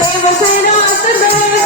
They will say